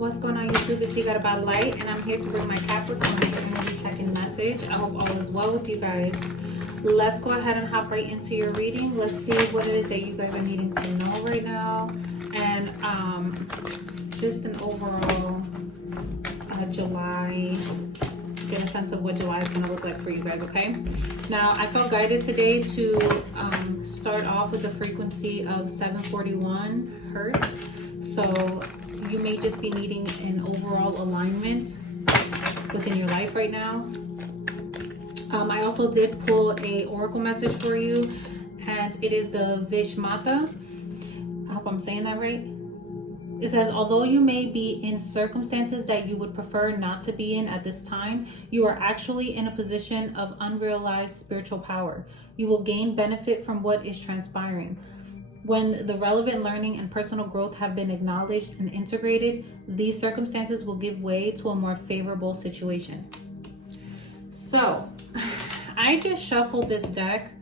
What's going on YouTube? It's Deeguidedbylight, and I'm here to bring my Capricorn energy check-in message. I hope all is well with you guys. Let's go ahead and hop right into your reading. Let's see what it is that you guys are needing to know right now, and just an overall July. Get a sense of what July is going to look like for you guys. Okay. Now I felt guided today to start off with a frequency of 741 hertz. So you may just be needing an overall alignment within your life right now. I also did pull a oracle message for you, and it is the Vishmata. I hope I'm saying that right. It says, although you may be in circumstances that you would prefer not to be in at this time, you are actually in a position of unrealized spiritual power. You will gain benefit from what is transpiring. When the relevant learning and personal growth have been acknowledged and integrated, these circumstances will give way to a more favorable situation. So, I just shuffled this deck.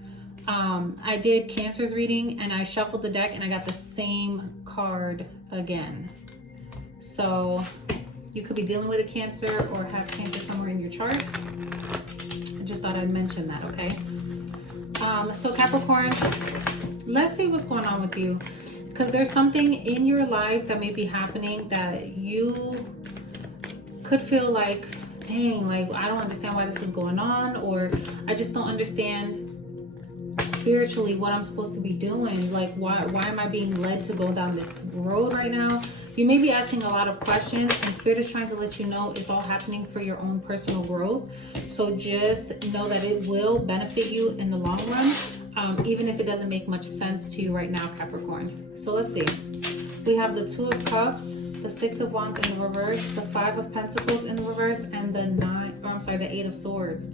I did Cancer's reading, and I shuffled the deck, and I got the same card again. So, you could be dealing with a Cancer or have Cancer somewhere in your charts. I just thought I'd mention that, okay? So Capricorn, let's see what's going on with you, because there's something in your life that may be happening that you could feel like, dang, like I don't understand why this is going on, or I just don't understand spiritually what I'm supposed to be doing. Like why am I being led to go down this road right now? You may be asking a lot of questions, and Spirit is trying to let you know it's all happening for your own personal growth. So just know that it will benefit you in the long run, even if it doesn't make much sense to you right now, Capricorn. So let's see. We have the Two of Cups, the Six of Wands in the reverse, the Five of Pentacles in the reverse, and the Eight of Swords.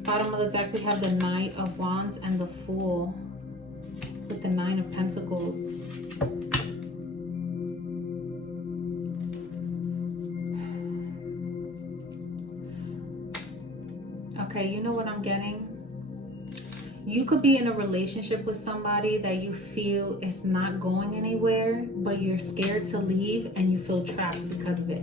Bottom of the deck, we have the Knight of Wands and the Fool with the Nine of Pentacles. Okay, you know what I'm getting? You could be in a relationship with somebody that you feel is not going anywhere, but you're scared to leave and you feel trapped because of it.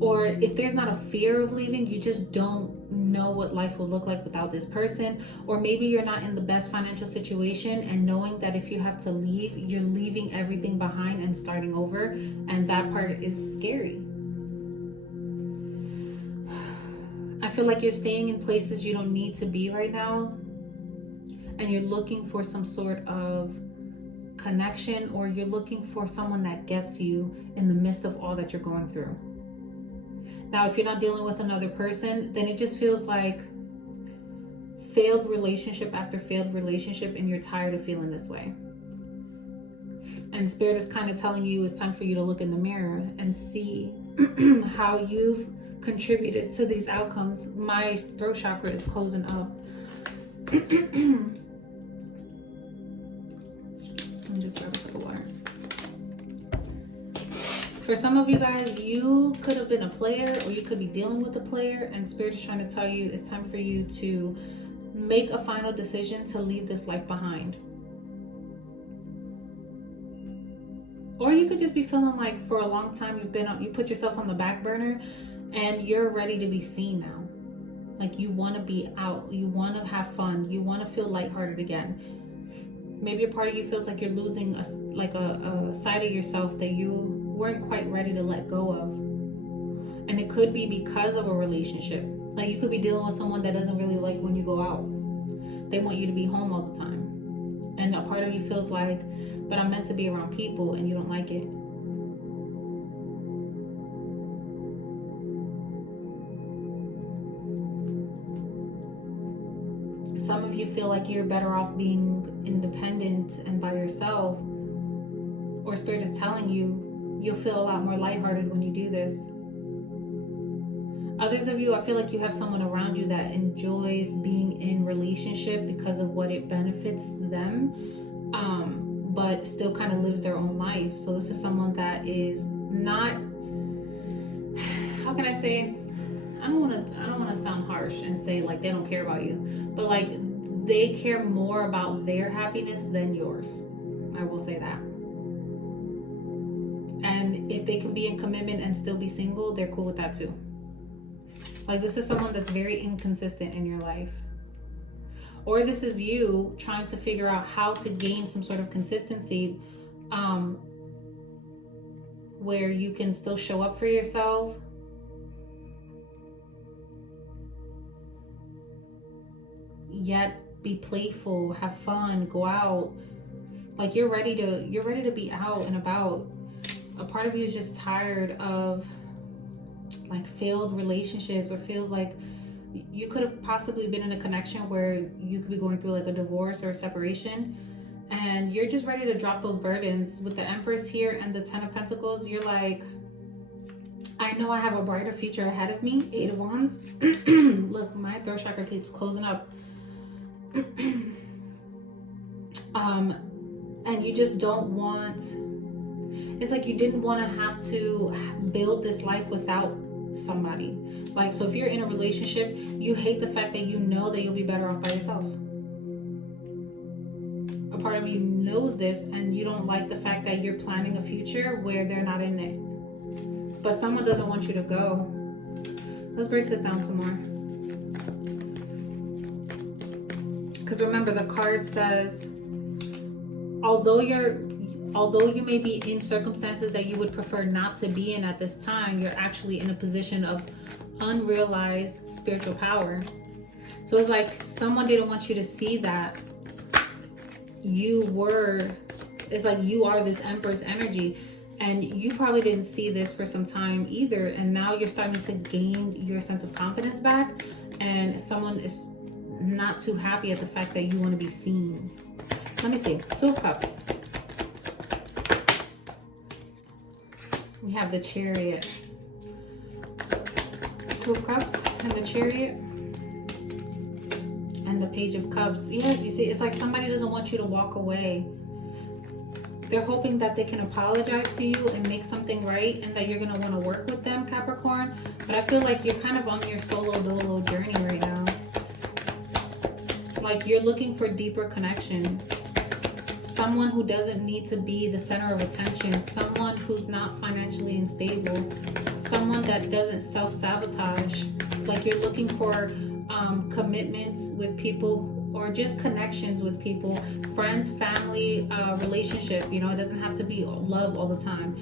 Or if there's not a fear of leaving, you just don't know what life will look like without this person. Or maybe you're not in the best financial situation, and knowing that if you have to leave, you're leaving everything behind and starting over, and that part is scary. I feel like you're staying in places you don't need to be right now, and you're looking for some sort of connection, or you're looking for someone that gets you in the midst of all that you're going through. Now, if you're not dealing with another person, then it just feels like failed relationship after failed relationship, and you're tired of feeling this way. And Spirit is kind of telling you it's time for you to look in the mirror and see how you've contributed to these outcomes. My throat chakra is closing up. Let me just grab a sip of water. For some of you guys, you could have been a player, or you could be dealing with a player, and Spirit is trying to tell you it's time for you to make a final decision to leave this life behind. Or you could just be feeling like for a long time you put yourself on the back burner, and you're ready to be seen now. Like you want to be out, you want to have fun, you want to feel lighthearted again. Maybe a part of you feels like you're losing a side of yourself that you weren't quite ready to let go of. And it could be because of a relationship. Like you could be dealing with someone that doesn't really like when you go out. They want you to be home all the time. And a part of you feels like, but I'm meant to be around people, and you don't like it. Some of you feel like you're better off being independent and by yourself, or Spirit is telling you you'll feel a lot more lighthearted when you do this. Others of you, I feel like you have someone around you that enjoys being in relationship because of what it benefits them, but still kind of lives their own life. So this is someone that is not, how can I say, I don't want to sound harsh and say like they don't care about you, but like they care more about their happiness than yours. I will say that. And they can be in commitment and still be single, they're cool with that too. Like, this is someone that's very inconsistent in your life. Or this is you trying to figure out how to gain some sort of consistency where you can still show up for yourself, yet be playful, have fun, go out. Like, you're ready to be out and about. A part of you is just tired of like failed relationships, or feels like you could have possibly been in a connection where you could be going through like a divorce or a separation, and you're just ready to drop those burdens. With the Empress here and the Ten of Pentacles, you're like, I know I have a brighter future ahead of me. Eight of Wands. Look, my throat chakra keeps closing up. And you just don't want, it's like you didn't want to have to build this life without somebody. Like, so if you're in a relationship, you hate the fact that you know that you'll be better off by yourself. A part of you knows this, and you don't like the fact that you're planning a future where they're not in it. But someone doesn't want you to go. Let's break this down some more. Because remember, the card says, although you may be in circumstances that you would prefer not to be in at this time, you're actually in a position of unrealized spiritual power. So it's like someone didn't want you to see that it's like you are this Empress energy, and you probably didn't see this for some time either, and now you're starting to gain your sense of confidence back, and someone is not too happy at the fact that you want to be seen. Let me see. Two of Cups. We have the Chariot. Two of Cups and the Chariot. And the Page of Cups. Yes, you see, it's like somebody doesn't want you to walk away. They're hoping that they can apologize to you and make something right, and that you're going to want to work with them, Capricorn. But I feel like you're kind of on your solo dolo journey right now. Like, you're looking for deeper connections. Someone who doesn't need to be the center of attention. Someone who's not financially unstable. Someone that doesn't self-sabotage. Like, you're looking for commitments with people, or just connections with people. Friends, family, relationship. You know, it doesn't have to be love all the time.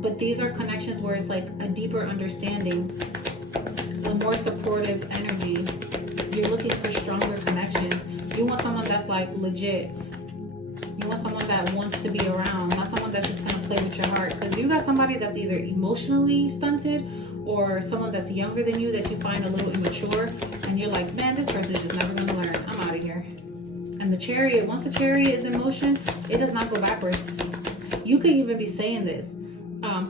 But these are connections where it's like a deeper understanding. A more supportive energy. You're looking for stronger connections. You want someone that's like legit. You want someone that wants to be around, not someone that's just gonna play with your heart. Because you got somebody that's either emotionally stunted, or someone that's younger than you that you find a little immature, and you're like, man, this person's just never gonna learn. I'm out of here. And the Chariot, once the Chariot is in motion, it does not go backwards. You could even be saying this,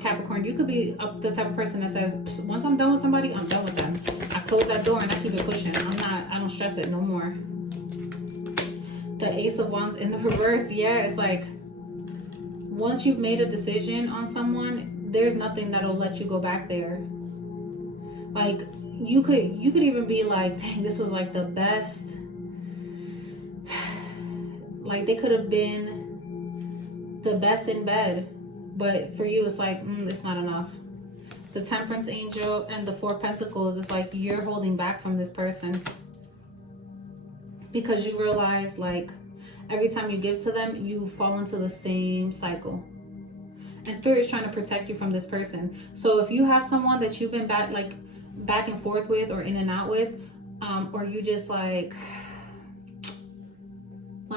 Capricorn. You could be the type of person that says, once I'm done with somebody, I'm done with them. I close that door and I keep it pushing. I don't stress it no more. The Ace of Wands in the reverse. Yeah, it's like once you've made a decision on someone, there's nothing that'll let you go back there. Like, you could even be like, dang, this was like the best. Like, they could have been the best in bed, but for you it's like, it's not enough. The Temperance Angel and the Four of Pentacles, it's like you're holding back from this person. Because you realize, like, every time you give to them, you fall into the same cycle. And Spirit's trying to protect you from this person. So if you have someone that you've been back and forth with, or in and out with, or you just like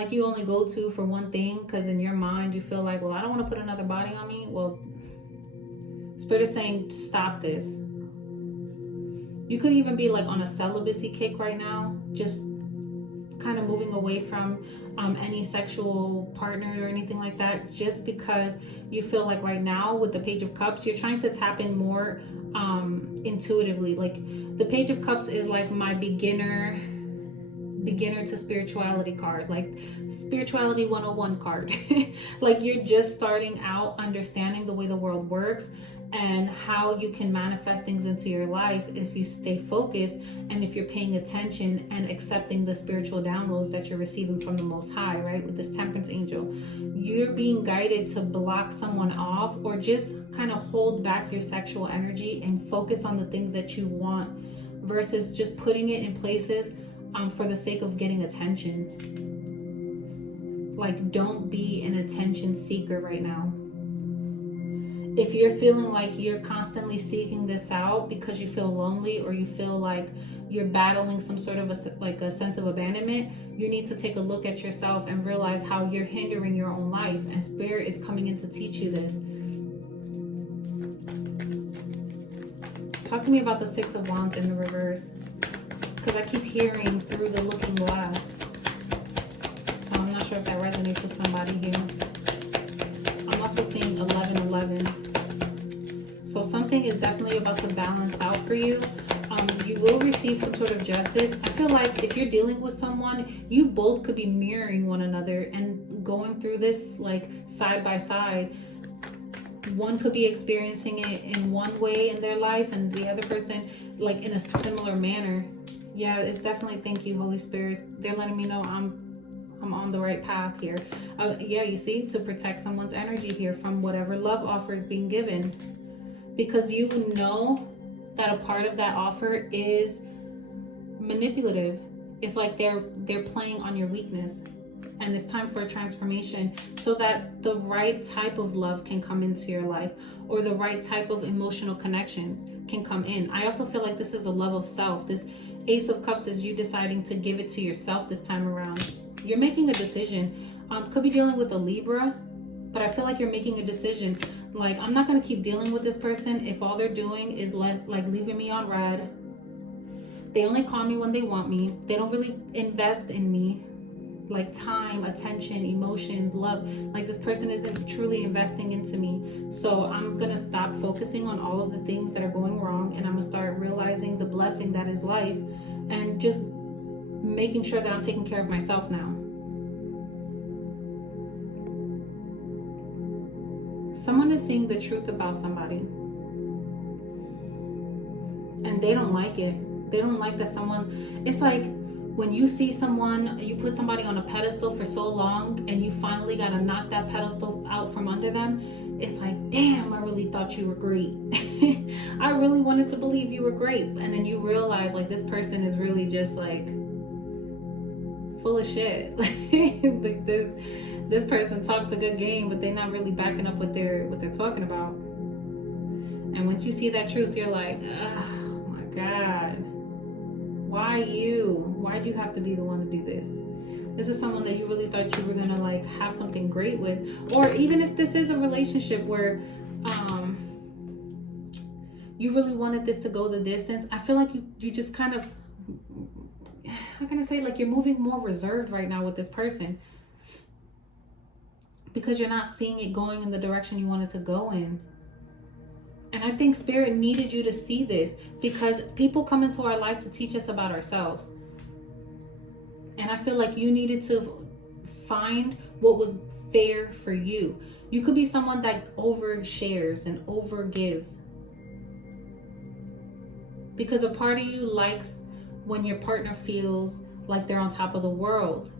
you only go to for one thing, because in your mind you feel like, well, I don't want to put another body on me. Well, Spirit is saying, stop this. You could even be like on a celibacy kick right now, just kind of moving away from any sexual partner or anything like that, just because you feel like right now with the Page of Cups, you're trying to tap in more intuitively. Like, the Page of Cups is like my beginner beginner to spirituality card, like spirituality 101 card. Like you're just starting out understanding the way the world works and how you can manifest things into your life if you stay focused and if you're paying attention and accepting the spiritual downloads that you're receiving from the Most High, right? With this Temperance angel, you're being guided to block someone off or just kind of hold back your sexual energy and focus on the things that you want versus just putting it in places for the sake of getting attention. Like, don't be an attention seeker right now. If you're feeling like you're constantly seeking this out because you feel lonely or you feel like you're battling some sort of a sense of abandonment, you need to take a look at yourself and realize how you're hindering your own life. And Spirit is coming in to teach you this. Talk to me about the Six of Wands in the reverse, because I keep hearing through the looking glass. So I'm not sure if that resonates with somebody here. I'm also seeing 1111. So something is definitely about to balance out for you. You will receive some sort of justice. I feel like if you're dealing with someone, you both could be mirroring one another and going through this like side by side. One could be experiencing it in one way in their life and the other person like in a similar manner. Yeah, it's definitely, thank you, Holy Spirit. They're letting me know I'm on the right path here. Yeah, you see, to protect someone's energy here from whatever love offer is being given. Because you know that a part of that offer is manipulative. It's like they're playing on your weakness. And it's time for a transformation so that the right type of love can come into your life or the right type of emotional connections can come in. I also feel like this is a love of self. This Ace of Cups is you deciding to give it to yourself this time around. You're making a decision. Could be dealing with a Libra, but I feel like you're making a decision. Like, I'm not going to keep dealing with this person if all they're doing is leaving me on red. They only call me when they want me. They don't really invest in me. Like time, attention, emotions, love. Like this person isn't truly investing into me. So I'm going to stop focusing on all of the things that are going wrong. And I'm going to start realizing the blessing that is life. And just making sure that I'm taking care of myself now. Someone is seeing the truth about somebody. And they don't like it. They don't like that someone... It's like... when you see someone, you put somebody on a pedestal for so long and you finally got to knock that pedestal out from under them, it's like, damn, I really thought you were great. I really wanted to believe you were great. And then you realize like this person is really just like full of shit. Like this person talks a good game, but they're not really backing up what they're talking about. And once you see that truth, you're like, oh my God. Why you? Why'd you have to be the one to do this? This is someone that you really thought you were gonna like have something great with. Or even if this is a relationship where you really wanted this to go the distance, I feel like you just kind of, how can I say, like you're moving more reserved right now with this person. Because you're not seeing it going in the direction you wanted to go in. And I think Spirit needed you to see this because people come into our life to teach us about ourselves. And I feel like you needed to find what was fair for you. You could be someone that overshares and overgives. Because a part of you likes when your partner feels like they're on top of the world.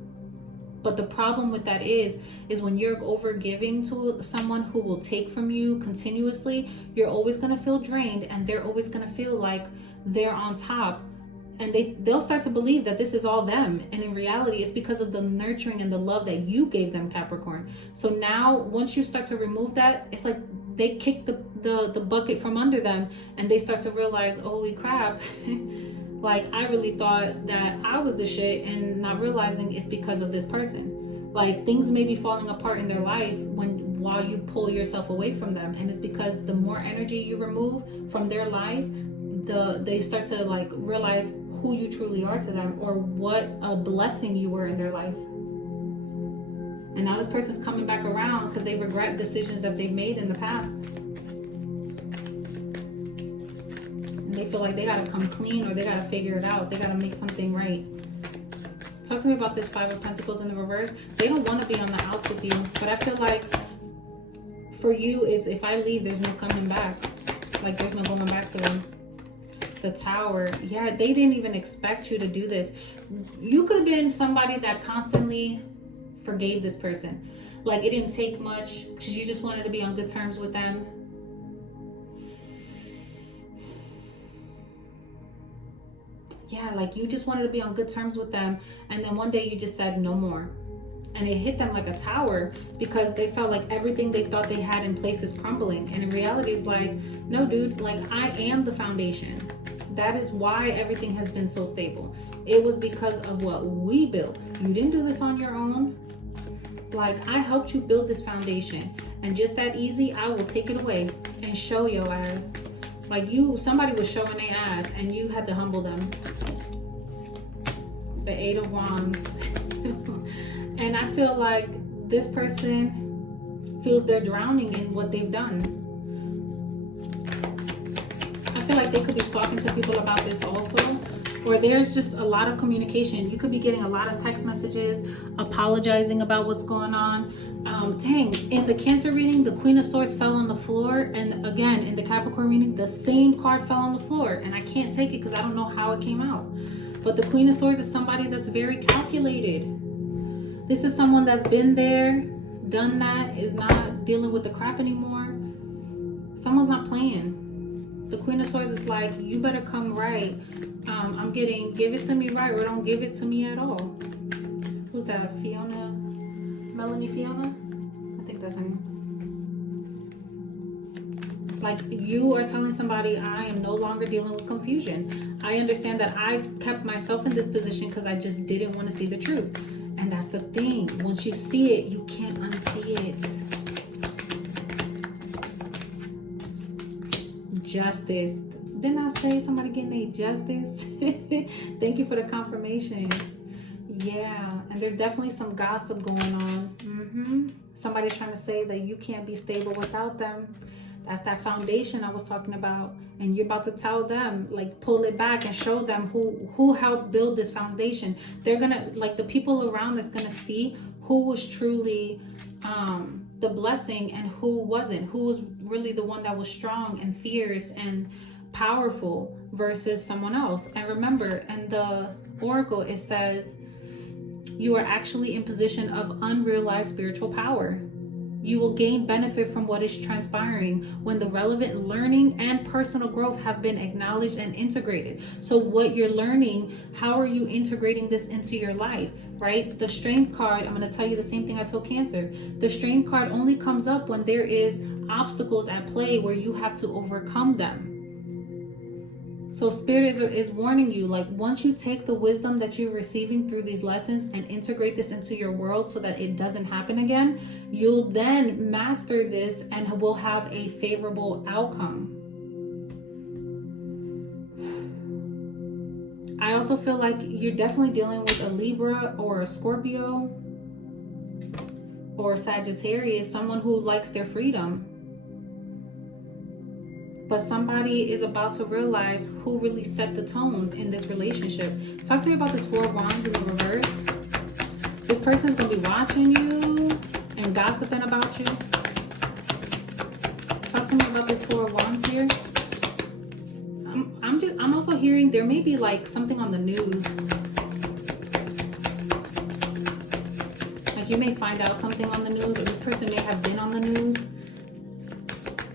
But the problem with that is when you're over giving to someone who will take from you continuously, you're always going to feel drained and they're always going to feel like they're on top. And they'll start to believe that this is all them. And in reality, it's because of the nurturing and the love that you gave them, Capricorn. So now, once you start to remove that, it's like they kick the bucket from under them and they start to realize, holy crap, like I really thought that I was the shit, and not realizing it's because of this person. Like things may be falling apart in their life while you pull yourself away from them, and it's because the more energy you remove from their life, they start to like realize who you truly are to them, or what a blessing you were in their life. And now this person's coming back around because they regret decisions that they've made in the past. They feel like they gotta come clean, or they gotta figure it out. They gotta make something right. Talk to me about this Five of Pentacles in the reverse. They don't want to be on the outs with you, but I feel like for you, it's if I leave, there's no coming back. Like there's no going back to them. The Tower. Yeah, they didn't even expect you to do this. You could have been somebody that constantly forgave this person. Like it didn't take much because you just wanted to be on good terms with them. Yeah, like you just wanted to be on good terms with them, and then one day you just said no more. And it hit them like a tower because they felt like everything they thought they had in place is crumbling. And in reality, it's like, no, dude, like I am the foundation. That is why everything has been so stable. It was because of what we built. You didn't do this on your own. Like I helped you build this foundation, and just that easy, I will take it away and show your ass. Like somebody was showing their ass and you had to humble them. The Eight of Wands. And I feel like this person feels they're drowning in what they've done. I feel like they could be talking to people about this also. Or there's just a lot of communication. You could be getting a lot of text messages, apologizing about what's going on. Dang, in the Cancer reading, the Queen of Swords fell on the floor. And again, in the Capricorn reading, the same card fell on the floor. And I can't take it because I don't know how it came out. But the Queen of Swords is somebody that's very calculated. This is someone that's been there, done that, is not dealing with the crap anymore. Someone's not playing. The Queen of Swords is like, you better come right. I'm getting, give it to me right or don't give it to me at all. Who's that? Fiona? Melanie Fiona? I think that's her name. Like you are telling somebody, I am no longer dealing with confusion. I understand that I've kept myself in this position because I just didn't want to see the truth. And that's the thing. Once you see it, you can't unsee it. Justice. Didn't I say somebody getting a justice? Thank you for the confirmation. Yeah, and there's definitely some gossip going on. Somebody's trying to say that you can't be stable without them. That's that foundation I was talking about. And you're about to tell them, like, pull it back and show them who helped build this foundation. They're gonna, like, the people around us gonna see who was truly the blessing and who wasn't. Who was really the one that was strong and fierce and powerful versus someone else. And remember, in the oracle, it says you are actually in position of unrealized spiritual power. You will gain benefit from what is transpiring when the relevant learning and personal growth have been acknowledged and integrated. So what you're learning, how are you integrating this into your life, right? The Strength card, I'm going to tell you the same thing I told Cancer. The Strength card only comes up when there is obstacles at play where you have to overcome them. So Spirit is warning you, like once you take the wisdom that you're receiving through these lessons and integrate this into your world so that it doesn't happen again, you'll then master this and will have a favorable outcome. I also feel like you're definitely dealing with a Libra or a Scorpio or a Sagittarius, someone who likes their freedom. But somebody is about to realize who really set the tone in this relationship. Talk to me about this Four of Wands in the reverse. This person's going to be watching you and gossiping about you. Talk to me about this Four of Wands here. I'm also hearing there may be like something on the news. Like you may find out something on the news, or this person may have been on the news.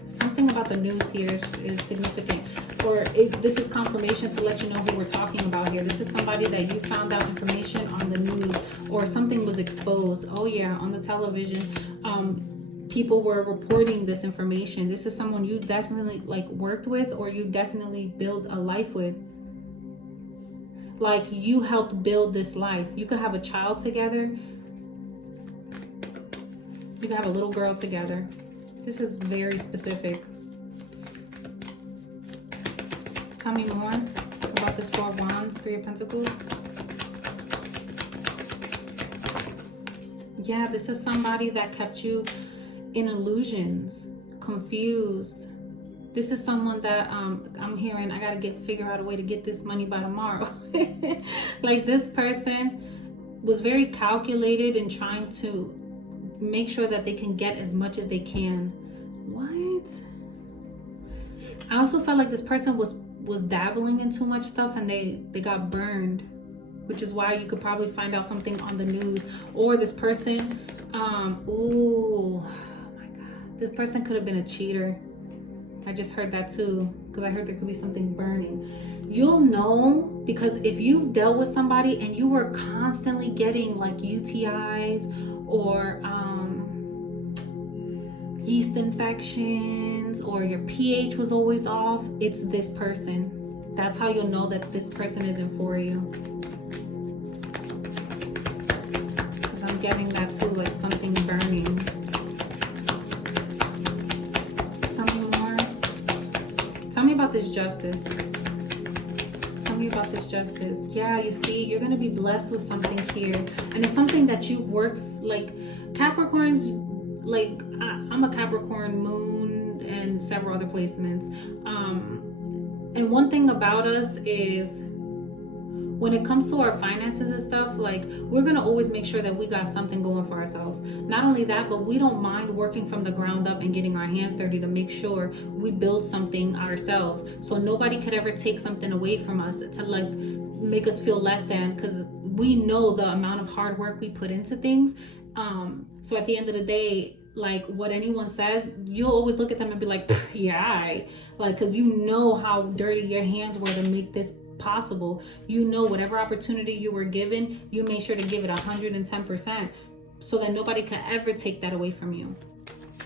Something about the news here is significant, or this is confirmation to let you know who we're talking about here. This is somebody that you found out information on the news, or something was exposed. Oh yeah, on the television, people were reporting this information. This is someone you definitely like worked with, or you definitely build a life with. Like you helped build this life. You could have a child together. You could have a little girl together. This is very specific. Tell me more about this Four of Wands, Three of Pentacles. Yeah, this is somebody that kept you in illusions, confused. This is someone that I'm hearing, I gotta figure out a way to get this money by tomorrow. Like this person was very calculated in trying to make sure that they can get as much as they can. What? I also felt like this person was dabbling in too much stuff and they got burned, which is why you could probably find out something on the news. Or this person, oh my God, this person could have been a cheater. I just heard that too, because I heard there could be something burning. You'll know, because if you've dealt with somebody and you were constantly getting like UTIs or yeast infections, or your pH was always off, it's this person. That's how you'll know that this person isn't for you. Because I'm getting that too, like something burning. Tell me more. Tell me about this justice. Tell me about this justice. Yeah, you see, you're going to be blessed with something here. And it's something that you worked, like Capricorns, like I'm a Capricorn moon and several other placements. And one thing about us is when it comes to our finances and stuff, like we're going to always make sure that we got something going for ourselves. Not only that, but we don't mind working from the ground up and getting our hands dirty to make sure we build something ourselves. So nobody could ever take something away from us to like make us feel less than, because we know the amount of hard work we put into things. So at the end of the day, like what anyone says, you'll always look at them and be like, yeah, like, because you know how dirty your hands were to make this possible. You know, whatever opportunity you were given, you made sure to give it 110%, so that nobody can ever take that away from you.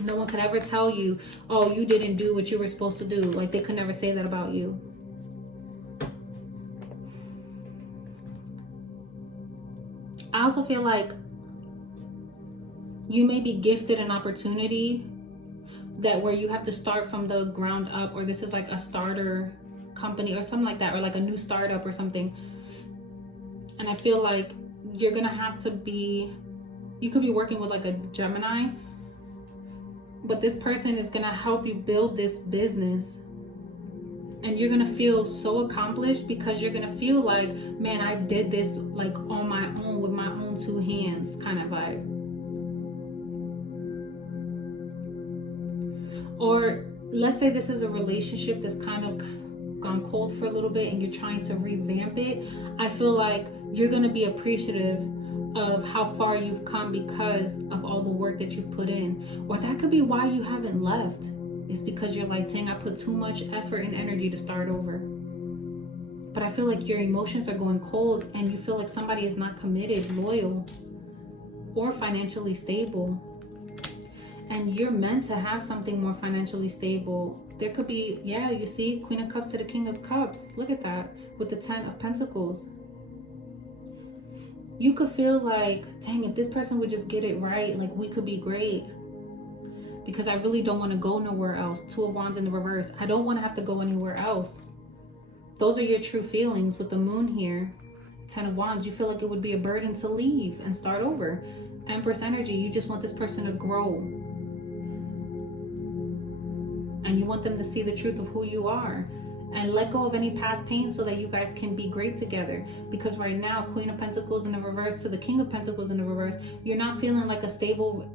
No one could ever tell you, oh, you didn't do what you were supposed to do. Like they could never say that about you. I also feel like you may be gifted an opportunity that where you have to start from the ground up, or this is like a starter company or something like that, or like a new startup or something. And I feel like you're gonna have to be, you could be working with like a Gemini, but this person is gonna help you build this business, and you're gonna feel so accomplished because you're gonna feel like, man, I did this like on my own with my own two hands kind of vibe. Or let's say this is a relationship that's kind of gone cold for a little bit and you're trying to revamp it. I feel like you're going to be appreciative of how far you've come because of all the work that you've put in. Or that could be why you haven't left. It's because you're like, dang, I put too much effort and energy to start over. But I feel like your emotions are going cold and you feel like somebody is not committed, loyal, or financially stable. And you're meant to have something more financially stable. There could be, yeah, you see, Queen of Cups to the King of Cups. Look at that, with the 10 of Pentacles. You could feel like, dang, if this person would just get it right, like we could be great. Because I really don't want to go nowhere else. 2 of Wands in the reverse. I don't want to have to go anywhere else. Those are your true feelings with the moon here. 10 of Wands, you feel like it would be a burden to leave and start over. Empress energy, you just want this person to grow. And you want them to see the truth of who you are and let go of any past pain so that you guys can be great together. Because right now, Queen of Pentacles in the reverse to the King of Pentacles in the reverse, you're not feeling like a stable,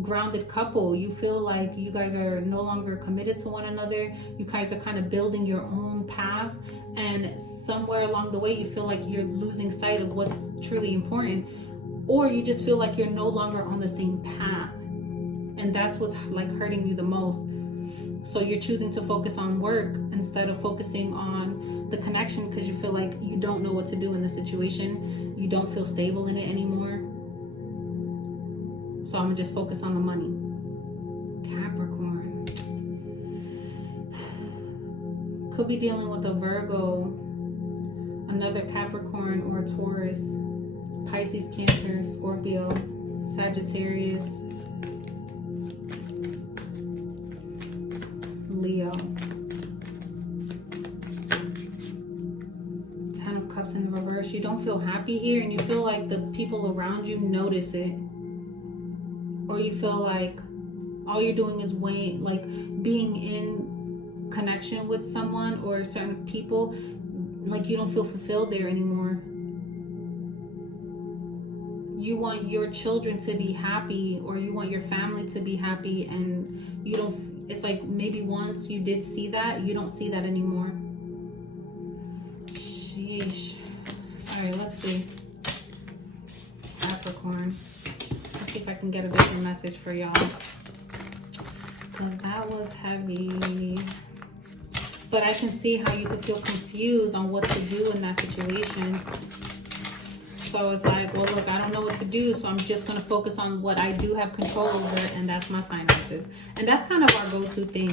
grounded couple. You feel like you guys are no longer committed to one another. You guys are kind of building your own paths. And somewhere along the way, you feel like you're losing sight of what's truly important. Or you just feel like you're no longer on the same path. And that's what's like hurting you the most. So you're choosing to focus on work instead of focusing on the connection because you feel like you don't know what to do in the situation. You don't feel stable in it anymore. So I'm gonna just focus on the money. Capricorn. Could be dealing with a Virgo, another Capricorn or a Taurus, Pisces, Cancer, Scorpio, Sagittarius, Leo. 10 of Cups in the reverse. You don't feel happy here and you feel like the people around you notice it. Or you feel like all you're doing is waiting, like being in connection with someone or certain people, like you don't feel fulfilled there anymore. you want your children to be happy, or you want your family to be happy, and you don't, it's like maybe once you did see that, you don't see that anymore. Sheesh. All right, let's see. Capricorn. Let's see if I can get a different message for y'all, because that was heavy. But I can see how you could feel confused on what to do in that situation. So it's like, well, look, I don't know what to do, so I'm just going to focus on what I do have control over, and that's my finances. And that's kind of our go-to thing.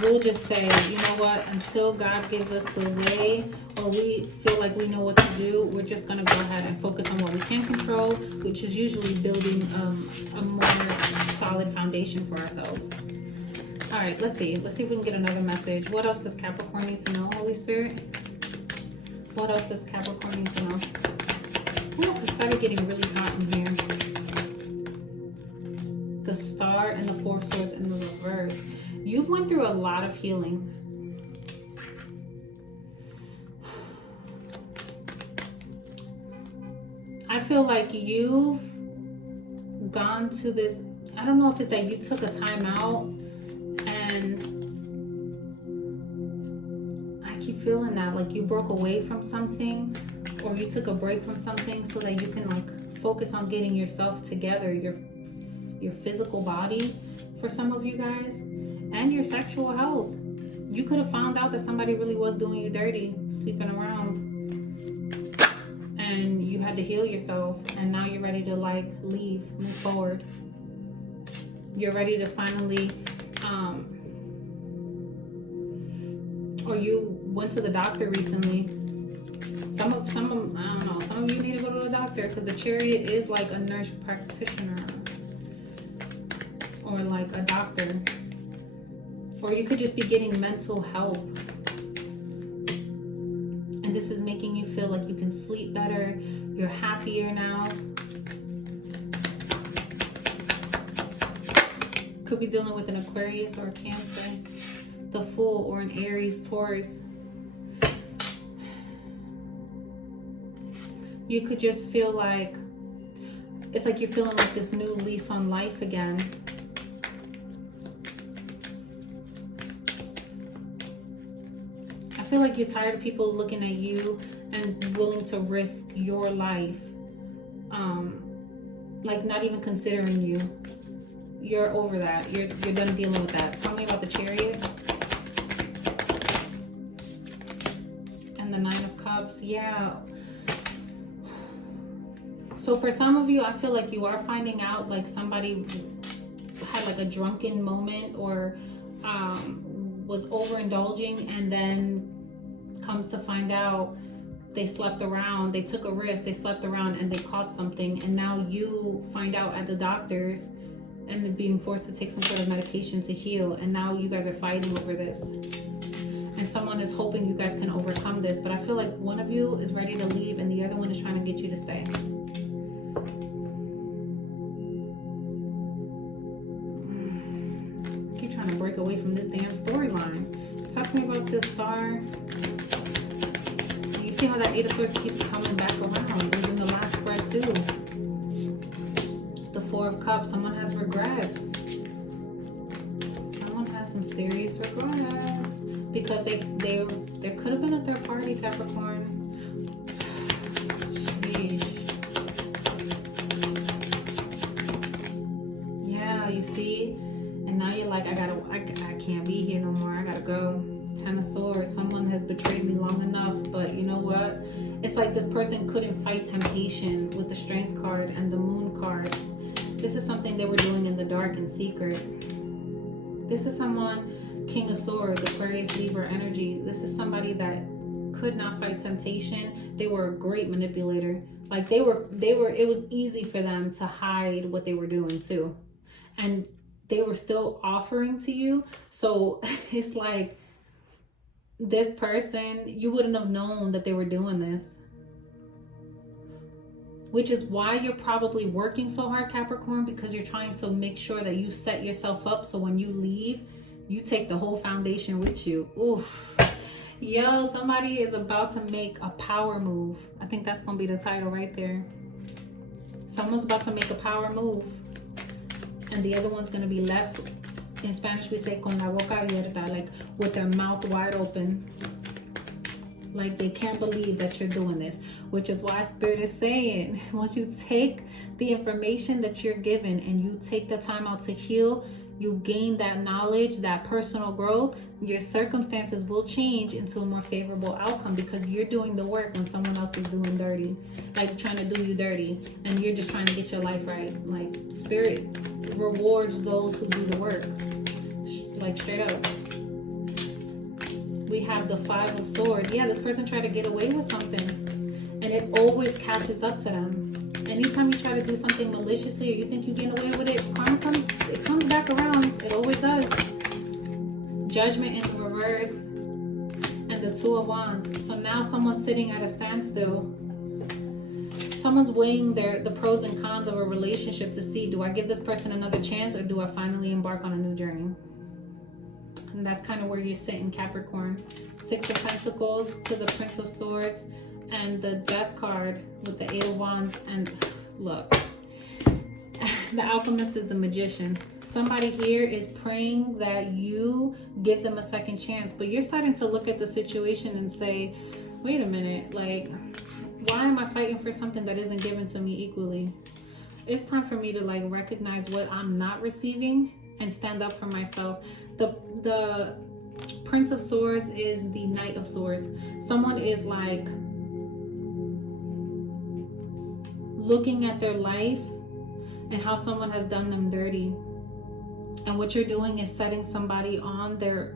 We'll just say, you know what, until God gives us the way, or we feel like we know what to do, we're just going to go ahead and focus on what we can control, which is usually building a more solid foundation for ourselves. All right, let's see. Let's see if we can get another message. What else does Capricorn need to know, Holy Spirit? What else does Capricorn need to know? Oh, it started getting really hot in here. The Star and the Four of Swords in the reverse. You've went through a lot of healing. I feel like you've gone to this, I don't know if it's that you took a time out, and I keep feeling that like you broke away from something, or you took a break from something so that you can like focus on getting yourself together, your physical body for some of you guys, and your sexual health. You could have found out that somebody really was doing you dirty, sleeping around, and you had to heal yourself, and now you're ready to like leave, move forward. You're ready to finally or you went to the doctor recently. Some of I don't know, some of you need to go to the doctor, because the Chariot is like a nurse practitioner or like a doctor. Or you could just be getting mental help, and this is making you feel like you can sleep better, you're happier now. Could be dealing with an Aquarius or a Cancer, the Fool, or an Aries, Taurus. You could just feel like, it's like you're feeling like this new lease on life again. I feel like you're tired of people looking at you and willing to risk your life. Like not even considering you. You're over that. You're done dealing with that. Tell me about the Chariot. And the Nine of Cups. Yeah. So for some of you, I feel like you are finding out like somebody had like a drunken moment, or was overindulging, and then comes to find out they slept around, they took a risk, they slept around and they caught something, and now you find out at the doctor's and being forced to take some sort of medication to heal, and now you guys are fighting over this. And someone is hoping you guys can overcome this, but I feel like one of you is ready to leave and the other one is trying to get you to stay. I keep trying to break away from this damn storyline. Talk to me about this Star. You see how that Eight of Swords keeps coming back around. It was in the last spread too. The Four of Cups. Someone has regrets. Someone has some serious regrets because there could have been a third party, Capricorn. Sheesh. Yeah, you see, and now you're like, I can't be here no more. I gotta go. Ten of Swords. Someone has betrayed me long enough, but you know what? It's like this person couldn't fight temptation with the Strength card and the Moon card. This is something they were doing in the dark and secret. This is someone, King of Swords, Aquarius, Libra energy. This is somebody that could not fight temptation. They were a great manipulator. Like it was easy for them to hide what they were doing too. And they were still offering to you. So it's like this person, you wouldn't have known that they were doing this. Which is why you're probably working so hard, Capricorn, because you're trying to make sure that you set yourself up so when you leave, you take the whole foundation with you. Oof. Yo, somebody is about to make a power move. I think that's going to be the title right there. Someone's about to make a power move, and the other one's going to be left. In Spanish, we say con la boca abierta, like with their mouth wide open. Like they can't believe that you're doing this, which is why Spirit is saying, once you take the information that you're given and you take the time out to heal, you gain that knowledge, that personal growth, your circumstances will change into a more favorable outcome because you're doing the work when someone else is doing dirty, like trying to do you dirty, and you're just trying to get your life right. Like Spirit rewards those who do the work, like straight up. We have the 5 of Swords. Yeah, this person tried to get away with something, and it always catches up to them. Anytime you try to do something maliciously or you think you're getting away with it, karma comes back around. It always does. Judgment in reverse and the 2 of Wands. So now someone's sitting at a standstill. Someone's weighing the pros and cons of a relationship to see, do I give this person another chance or do I finally embark on a new journey? And that's kind of where you're sitting, Capricorn. 6 of Pentacles to the Prince of Swords and the Death card with the 8 of Wands. And look, the Alchemist is the Magician. Somebody here is praying that you give them a second chance, but you're starting to look at the situation and say, wait a minute, like, why am I fighting for something that isn't given to me equally? It's time for me to like recognize what I'm not receiving and stand up for myself. The Prince of Swords is the Knight of Swords. Someone is like looking at their life and how someone has done them dirty. And what you're doing is setting somebody on their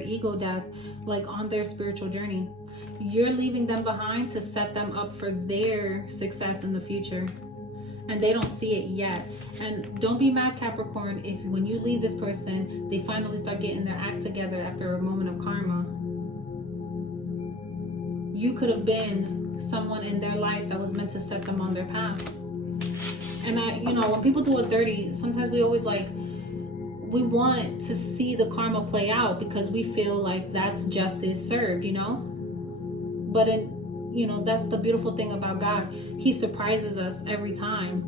ego death, like on their spiritual journey. You're leaving them behind to set them up for their success in the future. And they don't see it yet. And don't be mad, Capricorn, if when you leave this person, they finally start getting their act together after a moment of karma. You could have been someone in their life that was meant to set them on their path. And when people do us dirty, sometimes we always we want to see the karma play out because we feel like that's justice served, But that's the beautiful thing about God. He surprises us every time.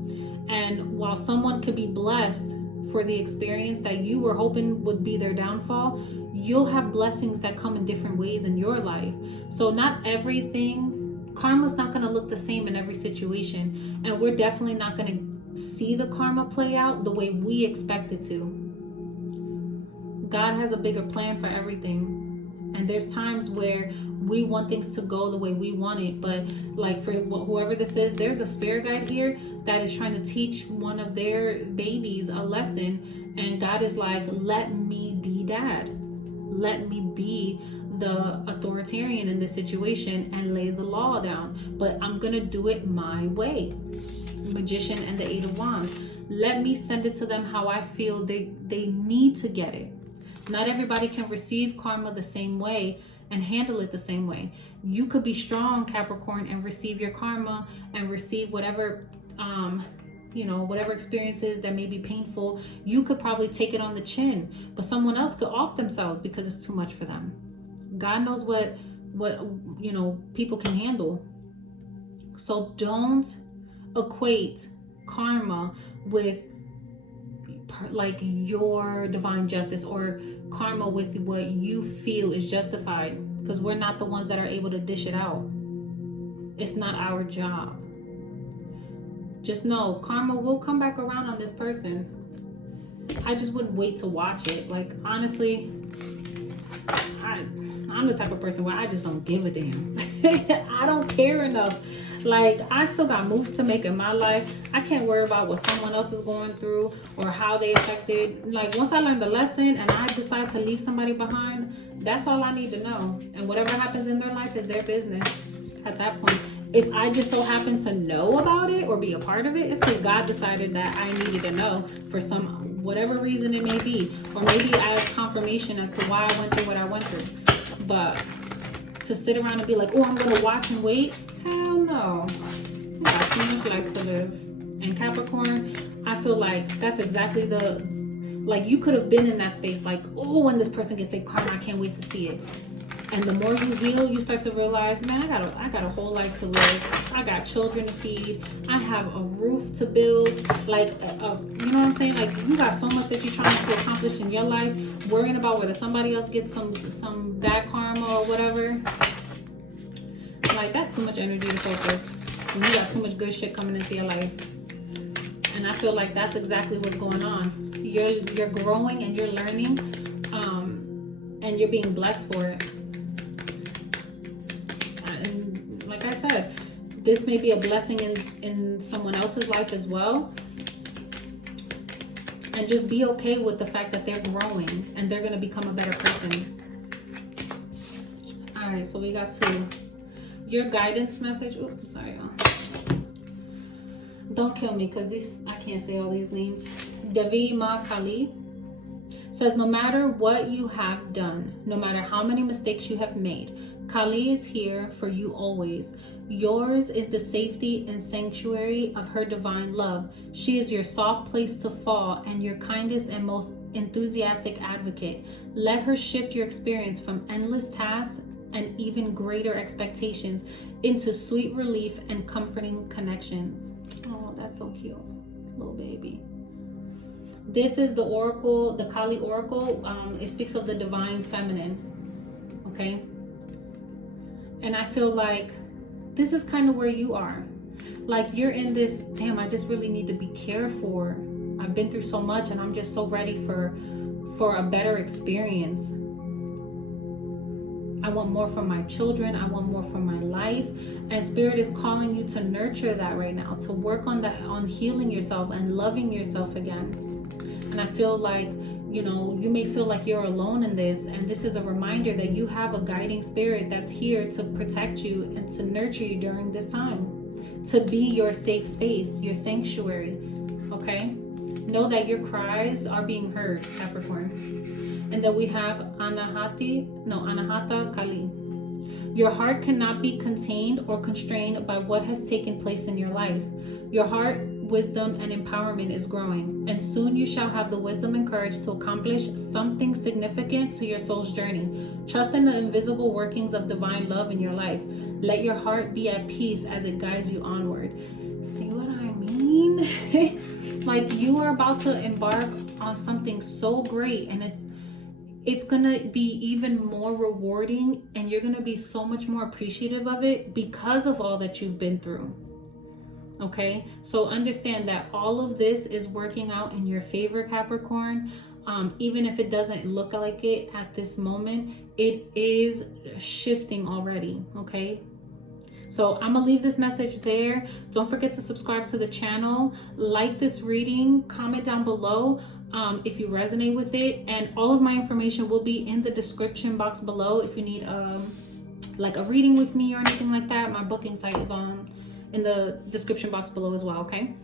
And while someone could be blessed for the experience that you were hoping would be their downfall, you'll have blessings that come in different ways in your life. So not everything, karma's not going to look the same in every situation. And we're definitely not going to see the karma play out the way we expect it to. God has a bigger plan for everything. And there's times where we want things to go the way we want it, but like for whoever this is, there's a spirit guide here that is trying to teach one of their babies a lesson, and God is like, let me be dad, let me be the authoritarian in this situation and lay the law down, but I'm gonna do it my way. Magician and the 8 of Wands. Let me send it to them how I feel they need to get it. Not everybody can receive karma the same way and handle it the same way. You could be strong, Capricorn, and receive your karma and receive whatever whatever experiences that may be painful. You could probably take it on the chin, but someone else could off themselves because it's too much for them. God knows what people can handle. So don't equate karma with like your divine justice or karma with what you feel is justified, because we're not the ones that are able to dish it out. It's not our job. Just know karma will come back around on this person. I just wouldn't wait to watch it. Like, honestly, I'm the type of person where I just don't give a damn. I don't care enough. Like, I still got moves to make in my life. I can't worry about what someone else is going through or how they affected. Like, once I learn the lesson and I decide to leave somebody behind, that's all I need to know. And whatever happens in their life is their business at that point. If I just so happen to know about it or be a part of it, it's because God decided that I needed to know for some whatever reason it may be, or maybe as confirmation as to why I went through what I went through. But to sit around and be like, oh, I'm gonna watch and wait, hell no. I got too much life to live. And Capricorn, I feel like that's exactly you could have been in that space, like, oh, when this person gets their karma, I can't wait to see it. And the more you heal, you start to realize, man, I got a whole life to live. I got children to feed. I have a roof to build. Like, you know what I'm saying? Like, you got so much that you're trying to accomplish in your life, worrying about whether somebody else gets some bad karma or whatever. Like, that's too much energy to focus. And you got too much good shit coming into your life. And I feel like that's exactly what's going on. You're growing and you're learning, and you're being blessed for it. And like I said, this may be a blessing in someone else's life as well. And just be okay with the fact that they're growing and they're going to become a better person. All right, so we got to your guidance message. Oops, sorry, y'all. Don't kill me, because I can't say all these names. Devi Ma Kali says, no matter what you have done, no matter how many mistakes you have made, Kali is here for you always. Yours is the safety and sanctuary of her divine love. She is your soft place to fall and your kindest and most enthusiastic advocate. Let her shift your experience from endless tasks and even greater expectations into sweet relief and comforting connections. Oh, that's so cute, little baby. This is the oracle, the Kali oracle. It speaks of the divine feminine, okay? And I feel like this is kind of where you are. Like, you're in this, damn, I just really need to be cared for. I've been through so much and I'm just so ready for a better experience. I want more from my children. I want more from my life. And Spirit is calling you to nurture that right now, to work on that, on healing yourself and loving yourself again. And I feel like, you know, you may feel like you're alone in this. And this is a reminder that you have a guiding spirit that's here to protect you and to nurture you during this time, to be your safe space, your sanctuary. Okay? Know that your cries are being heard, Capricorn. And then we have Anahata Kali. Your heart cannot be contained or constrained by what has taken place in your life. Your heart, wisdom, and empowerment is growing, and soon you shall have the wisdom and courage to accomplish something significant to your soul's journey. Trust in the invisible workings of divine love in your life. Let your heart be at peace as it guides you onward. See what I mean? Like, you are about to embark on something so great, and it's gonna be even more rewarding, and you're gonna be so much more appreciative of it because of all that you've been through. Okay, so understand that all of this is working out in your favor, Capricorn. Even if it doesn't look like it at this moment, it is shifting already. Okay, so I'm gonna leave this message there. Don't forget to subscribe to the channel, like this reading, comment down below if you resonate with it, and all of my information will be in the description box below. If you need like a reading with me or anything like that, my booking site is in the description box below as well. Okay,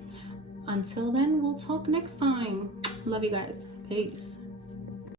until then, we'll talk next time. Love you guys. Peace.